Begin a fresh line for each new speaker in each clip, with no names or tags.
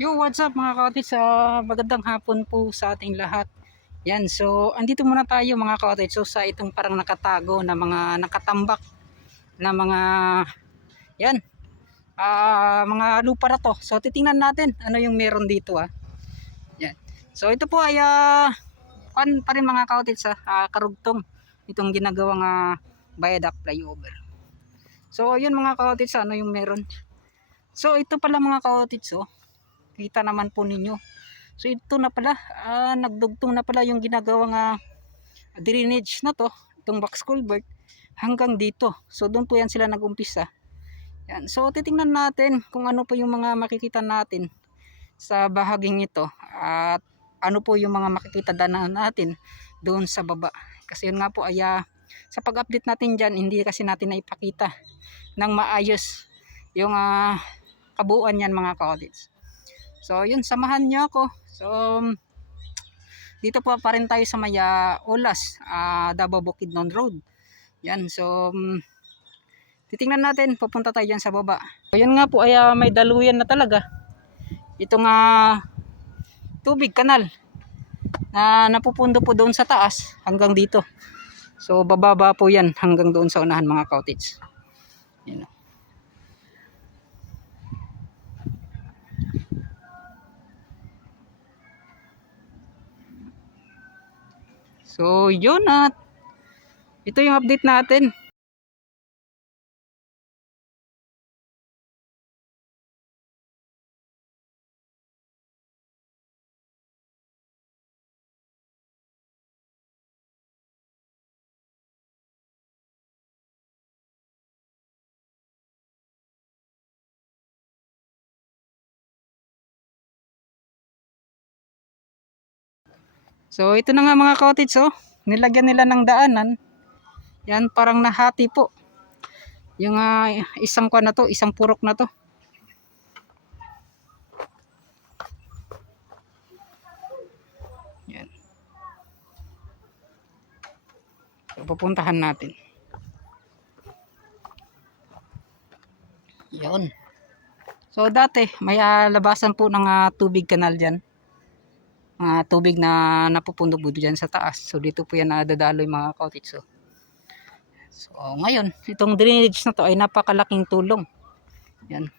Yo, what's up mga kaotis? Uh, magandang hapon po sa ating lahat. Yan, so andito muna tayo mga kaotis. So sa itong parang nakatago na mga nakatambak na mga yan, ah mga lupa na to. So titingnan natin ano yung meron dito ah. Yan. So ito po ay uh, pan pa rin mga sa ah, karugtong itong ginagawang uh, viaduct flyover. So yun mga kaotis, ano yung meron? So ito pala mga kaotis oh kita naman po ninyo. So ito na pala ah, nagdugtong na pala yung ginagawang ah, drainage na to itong box culvert hanggang dito. So doon po yan sila nagumpisa. Yan. so titingnan natin kung ano po yung mga makikita natin sa bahaging ito at ano po yung mga makikita natin doon sa baba. Kasi yun nga po ay ah, sa pag-update natin dyan hindi kasi natin naipakita ng maayos yung ah, kabuuan yan mga ka-audits So, yun, samahan niyo ako. So, um, dito po pa rin tayo sa Maya Olas, uh, Davao Bukidnon Road. Yan, so, um, titingnan natin, pupunta tayo dyan sa baba. So, yun nga po, ay uh, may daluyan na talaga. Ito nga, tubig, kanal, na napupundo po doon sa taas, hanggang dito. So, bababa po yan hanggang doon sa unahan mga cottage. Yan. So, yun at ito yung update natin. So ito na nga mga cottage oh. Nilagyan nila ng daanan. Yan parang nahati po. Yung uh, isang kwa na to, isang purok na to. Yan. So pupuntahan natin. Yan. So dati may uh, labasan po ng uh, tubig kanal diyan mga tubig na napupundo dyan sa taas. So dito po yan nadadaloy mga cottage. So, so ngayon, itong drainage na to ay napakalaking tulong. Yan.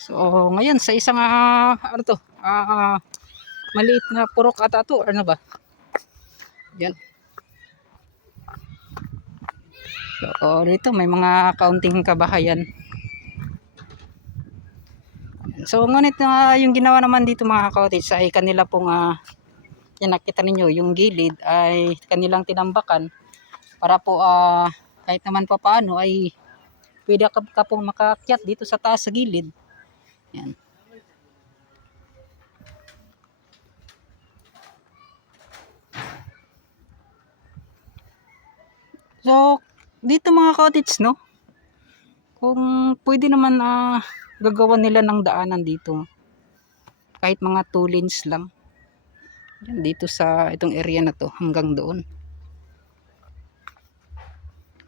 So ngayon sa isang uh, ano to, uh, maliit na purok ata to, ano ba? Yan. So, dito may mga kaunting kabahayan. So, ngunit uh, yung ginawa naman dito mga cottage ay kanila pong uh, yan nakita ninyo, yung gilid ay kanilang tinambakan para po uh, kahit naman pa paano ay pwede ka, ka pong makakyat dito sa taas sa gilid. Yan. So, dito mga cottage, no? Kung pwede naman uh, gagawa nila ng daanan dito. Kahit mga 2 lanes lang. Yan, dito sa itong area na to hanggang doon.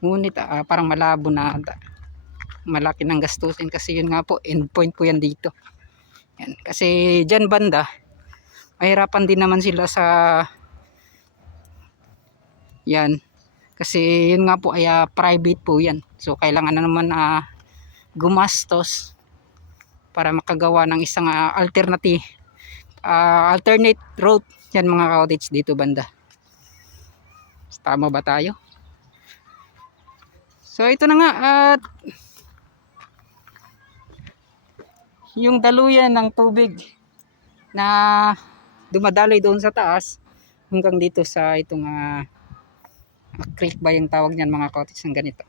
Ngunit uh, parang malabo na malaki ng gastusin kasi yun nga po endpoint po yan dito. Yan. Kasi dyan banda mahirapan din naman sila sa yan kasi yun nga po ay uh, private po yan. So kailangan na naman uh, gumastos para makagawa ng isang uh, alternative uh, alternate road yan mga cottage dito banda. Tama ba tayo? So ito na nga at yung daluyan ng tubig na dumadaloy doon sa taas hanggang dito sa itong uh, creek ba yung tawag niyan mga cottage ng ganito?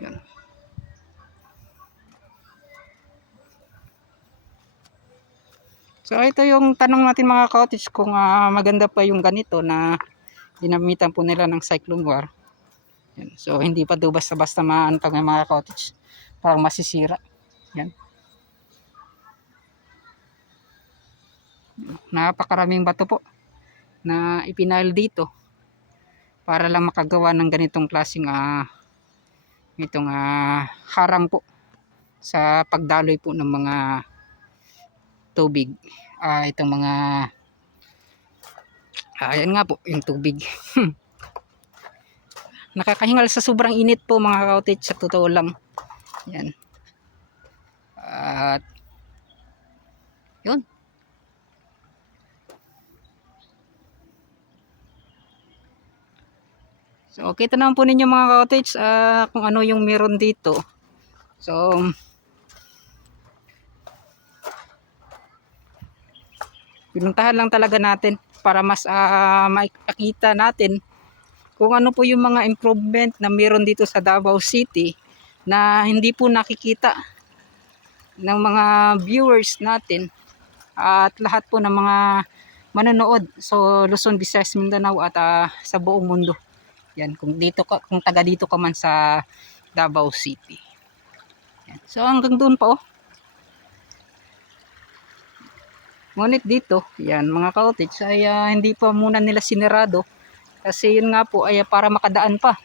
Yun. So ito yung tanong natin mga cottage kung uh, maganda pa yung ganito na dinamitan po nila ng cyclone war. Yun. so hindi pa do basta basta maantag mga cottage. Parang masisira. Yan Napakaraming bato po na ipinal dito para lang makagawa ng ganitong klaseng ah itong ah, harang po sa pagdaloy po ng mga tubig. Ah, itong mga ayan nga po, yung tubig. Nakakahingal sa sobrang init po mga cottage sa totoo lang. Yan. At yun. So, kita naman po ninyo mga cottage ah, kung ano yung meron dito. So, pinuntahan lang talaga natin para mas ah, makita natin kung ano po yung mga improvement na meron dito sa Davao City na hindi po nakikita ng mga viewers natin at lahat po ng mga manonood so Luzon, Visayas, Mindanao at ah, sa buong mundo. Yan, kung dito ka, kung taga dito ka man sa Davao City. Yan. So hanggang doon pa oh. Ngunit dito, yan mga cottage ay ah, hindi pa muna nila sinirado kasi yun nga po ay ah, para makadaan pa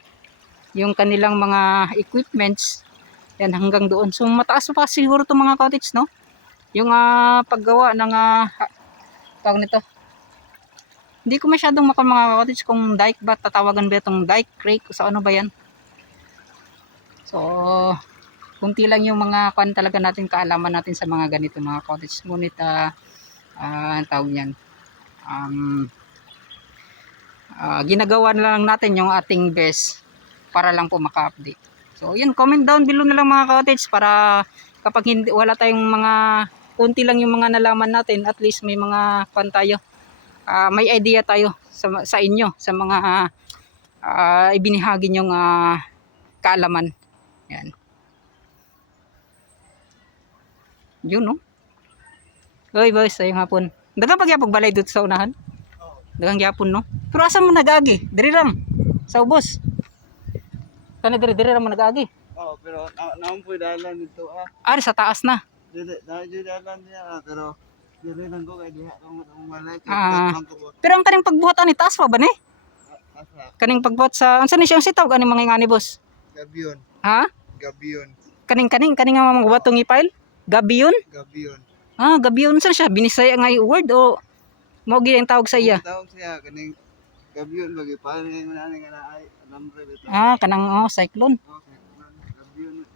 yung kanilang mga equipments yan hanggang doon. So mataas pa siguro itong mga cottage no? Yung ah, paggawa ng uh, nito. Hindi ko masyadong makal mga cottage kung dike ba tatawagan ba itong dike crate o sa ano ba yan. So kunti lang yung mga kwan talaga natin kaalaman natin sa mga ganito mga cottage. Ngunit ah ah, ang tawag niyan um, ah, ginagawa na lang natin yung ating best para lang po maka-update. So, yun, comment down below na lang mga cottage para kapag hindi, wala tayong mga, kunti lang yung mga nalaman natin, at least may mga pan tayo. Ah, may idea tayo sa, sa inyo, sa mga ah, ibinahagi nyong ah, kaalaman. Yan. Yun, no? Oy, boys, ayong hapon. Dagang pagyapog balay dito sa unahan. Dagang gyapon, no? Pero asa mo nagagi? Diri lang. Sa ubos. Kani diri diri ra mo nagagi.
Oh, pero na naon po dalan dito ah.
Ari sa taas na.
Dili na dalan niya ah, pero dili lang ko kay diha ang malay kay
Ah.
ko
Pero ang kaning pagbuhat ani taas pa ba ni?
asa
Kaning pagbuhat sa unsa ni siyang sitaw kaning mga ingani boss?
gabiyon,
Ha?
gabiyon,
Kaning kaning kaning nga mga batong ipile? Gabi yun?
gabiyon.
Ah, gabi yun sir siya. Binisaya nga yung word o mo gid ang tawag sa iya.
Tawag siya kaning gabiyon bagi pa ni man ani nga naay bitaw.
Ah, kanang oh, cyclone.
Okay, na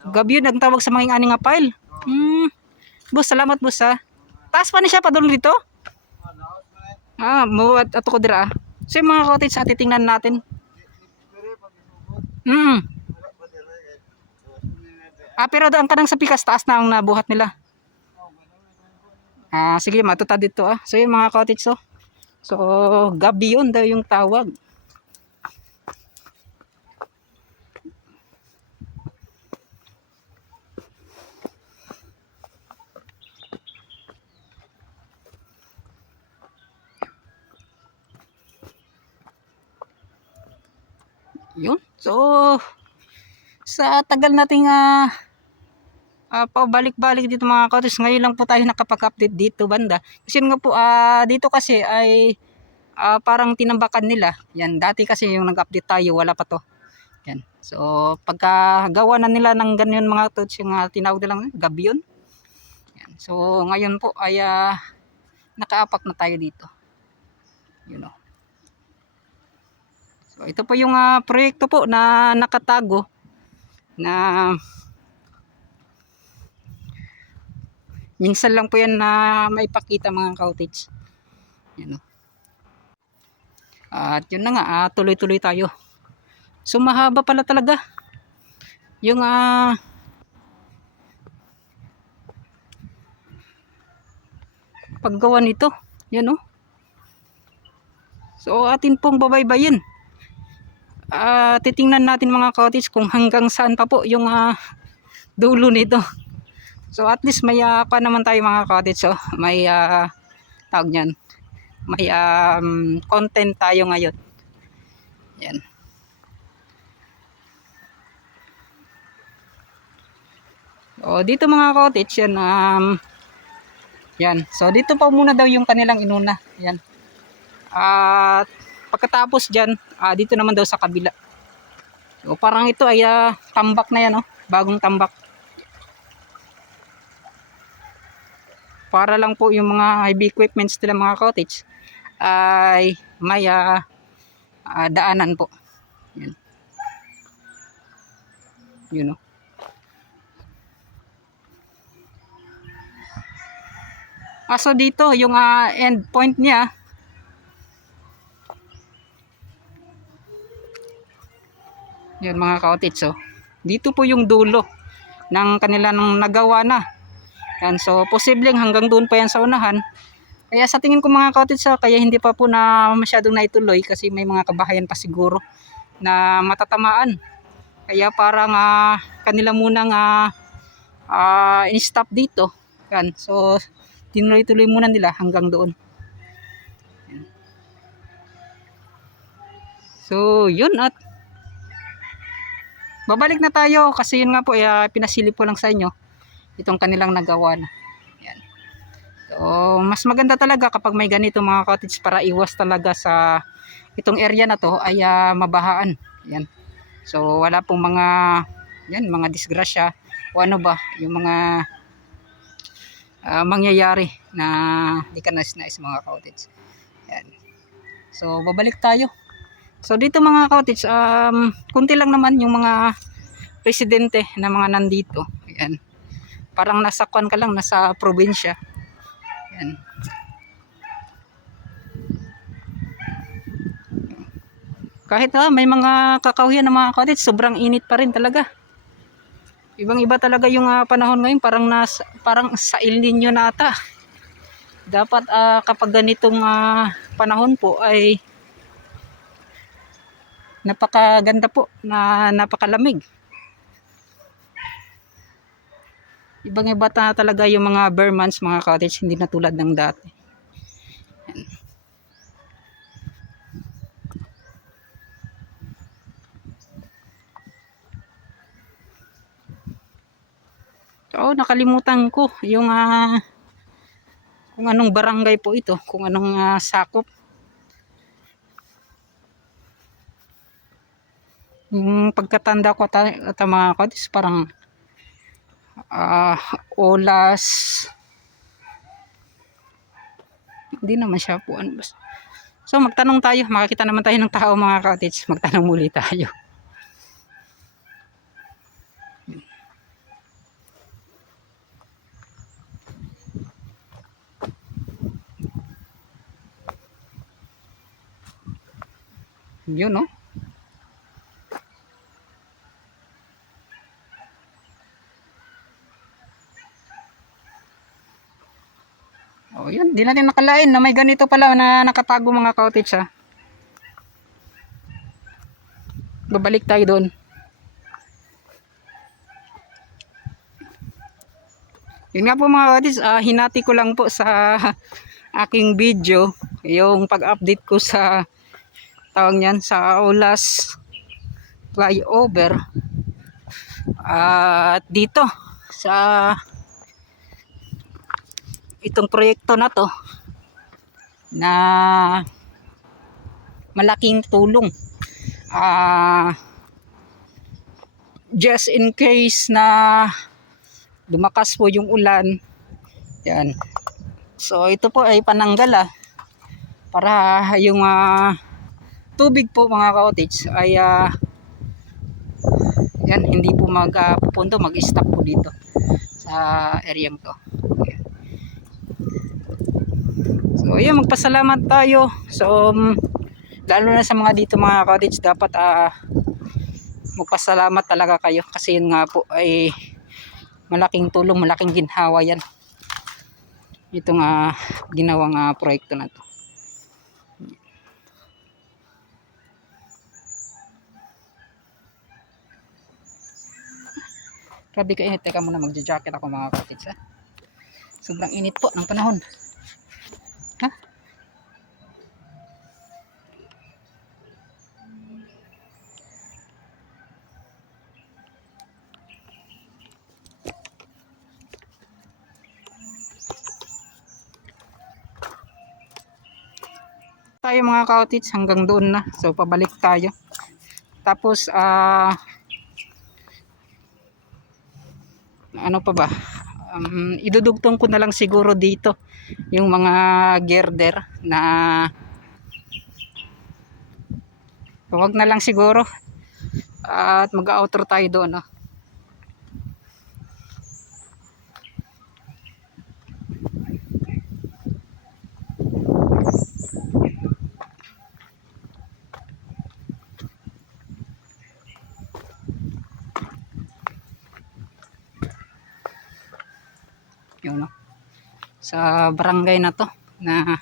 tawag.
Gabi yun ang tawag sa mga ingani nga pile. Hmm. Boss, salamat boss ha. Taas pa ni siya padulong dito?
Ah, naot man ay.
Ah, mo at ato ko dira. ah. So yung mga cottage sa titingnan natin. Mm. Ah, pero ang kanang sa pikas taas na ang nabuhat nila. Ah, sige, matuta dito ah. So yung mga cottage so. So, gabi yun daw yung tawag. Yun. So, sa tagal nating ah ah pabalik-balik dito mga kautis. Ngayon lang po tayo nakapag-update dito banda. Kasi nga po, ah, dito kasi ay ah, parang tinambakan nila. Yan, dati kasi yung nag-update tayo, wala pa to. Yan. So, pagka na nila ng ganyan mga kautis, yung ah, tinawag nilang gabi yun. Yan. So, ngayon po ay ah, nakaapak na tayo dito. You know. Ito po yung ah, proyekto po na nakatago na minsan lang po yan na maipakita mga cottage. Yan o. At yun na nga, ah, tuloy-tuloy tayo. So mahaba pala talaga. Yung ah paggawa nito. Yan o. So atin pong babaybayin. Ah, titingnan natin mga cottage kung hanggang saan pa po yung ah, dulo nito. So at least may uh, pa naman tayo mga cottage so may ah, tawag niyan. May um, content tayo ngayon. Yan. O dito mga cottage yan um, Yan. So dito pa muna daw yung kanilang inuna. Yan. At pagkatapos diyan, ah, dito naman daw sa kabila. So parang ito ay ah, tambak na yan, oh. Bagong tambak. Para lang po yung mga heavy equipments nila mga cottage ay may ah, ah, daanan po. Yan. Yun, oh. Aso dito, yung ah, end point niya, yun mga cottage, so. Dito po yung dulo ng kanila nang nagawa na. Yan, so posibleng hanggang doon pa yan sa unahan. Kaya sa tingin ko mga cottage, so, kaya hindi pa po na masyadong naituloy kasi may mga kabahayan pa siguro na matatamaan. Kaya parang ah, kanila munang ah, ah, in-stop dito. Yan, so tinuloy-tuloy muna nila hanggang doon. So, yun at babalik na tayo kasi yun nga po, eh, pinasilip ko lang sa inyo itong kanilang nagawa na. Yan. So, mas maganda talaga kapag may ganito mga cottage para iwas talaga sa itong area na to ay ah, mabahaan. Yan. So, wala pong mga yan, mga disgrasya o ano ba, yung mga ah, mangyayari na di ka nais-nais mga cottage. Yan. So, babalik tayo. So, dito mga cottage, um, kunti lang naman yung mga residente na mga nandito. Yan. Parang nasa kwan ka lang, nasa probinsya. Yan. Kahit ah, may mga kakahuyan na mga cottage, sobrang init pa rin talaga. Ibang iba talaga yung ah, panahon ngayon, parang nas parang sa El Nino nata. Dapat ah, kapag ganitong ah, panahon po ay napakaganda po na napakalamig. Ibang iba na talaga yung mga bare months, mga cottage, hindi na tulad ng dati. Yan. Oo, nakalimutan ko yung ah, kung anong barangay po ito, kung anong ah, sakop. Yung pagkatanda ko ta mga kodis, parang ah, olas. Hindi naman siya basta- So magtanong tayo, makakita naman tayo ng tao mga cottage. Magtanong muli tayo. Yun, no? Yun. Di natin nakalain na may ganito pala na nakatago mga cottage, ha. Babalik tayo doon. Yun nga po mga cottage, ah, hinati ko lang po sa aking video yung pag-update ko sa tawag niyan sa Aulas flyover at dito sa itong proyekto na to na malaking tulong. Ah just in case na lumakas po yung ulan yan. So ito po ay pananggal ah para yung ah, tubig po mga cottage ay ah, yan hindi po mag uh, mag-stop po dito sa area to Ayan. So yan magpasalamat tayo so um, lalo na sa mga dito mga cottage dapat ah magpasalamat talaga kayo kasi yun nga po ay malaking tulong malaking ginhawa yan itong ah, ginawang ah, proyekto na to Grabe ka init. Teka muna, magja-jacket ako mga kapits ha. Sobrang init po ng panahon. Tayo mga kaotits hanggang doon na. So pabalik tayo. Tapos ah ano pa ba? Um, idudugtong ko na lang siguro dito yung mga girder na Huwag na lang siguro. At mag-outro tayo doon. No? Yun, no? Sa barangay na to na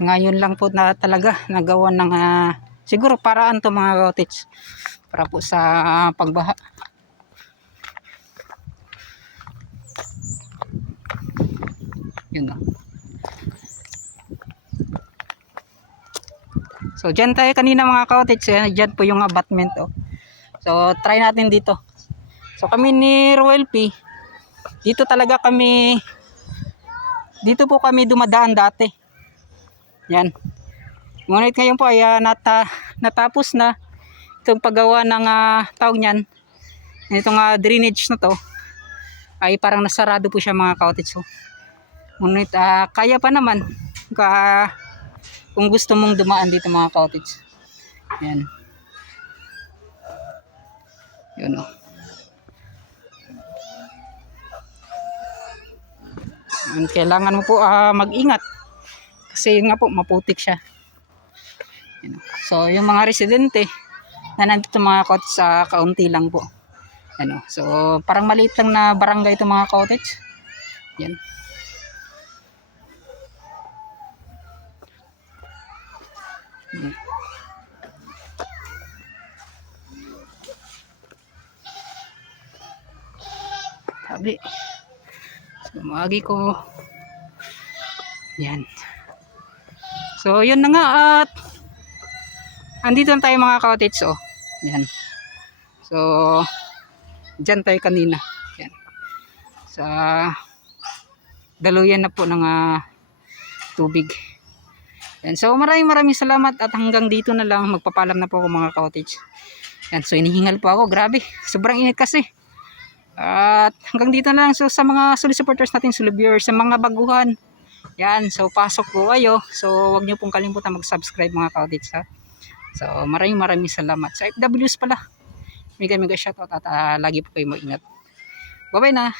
ngayon lang po na talaga nagawa ng ah, siguro paraan to mga cottage para po sa pagbaha. Yun o so dyan tayo kanina mga cottage eh, dyan po yung abutment oh. So try natin dito so kami ni Royal P dito talaga kami dito po kami dumadaan dati yan. Ngunit ngayon po ay ah, nata, natapos na itong paggawa ng ah, tawag niyan. Itong ah, drainage na to ay parang nasarado po siya mga cottage. So, ngunit ah, kaya pa naman ka, kung gusto mong dumaan dito mga cottage. Yan. Yun o. Kailangan mo po ah, mag-ingat kasi yun nga po maputik siya Yun o. so yung mga residente na nandito mga cottage sa kaunti lang po ano so parang maliit lang na barangay itong mga cottage Yan. Sabi so maagi ko yan So, yun na nga at andito na tayo mga cottage oh. Yan. So, dyan tayo kanina. Yan. Sa daluyan na po ng ah, tubig. Yan. So, maraming maraming salamat at hanggang dito na lang magpapalam na po ako mga cottage. Yan. So, inihingal po ako. Grabe. Sobrang init kasi. At hanggang dito na lang so, sa mga solid supporters natin, solid viewers, sa mga baguhan. Yan, so pasok po kayo. So wag niyo pong kalimutan mag-subscribe mga kaudits ha. So maraming maraming salamat. Sa FWs pala. Mega mega shoutout at ah, lagi po kayo mag-ingat. Bye-bye na.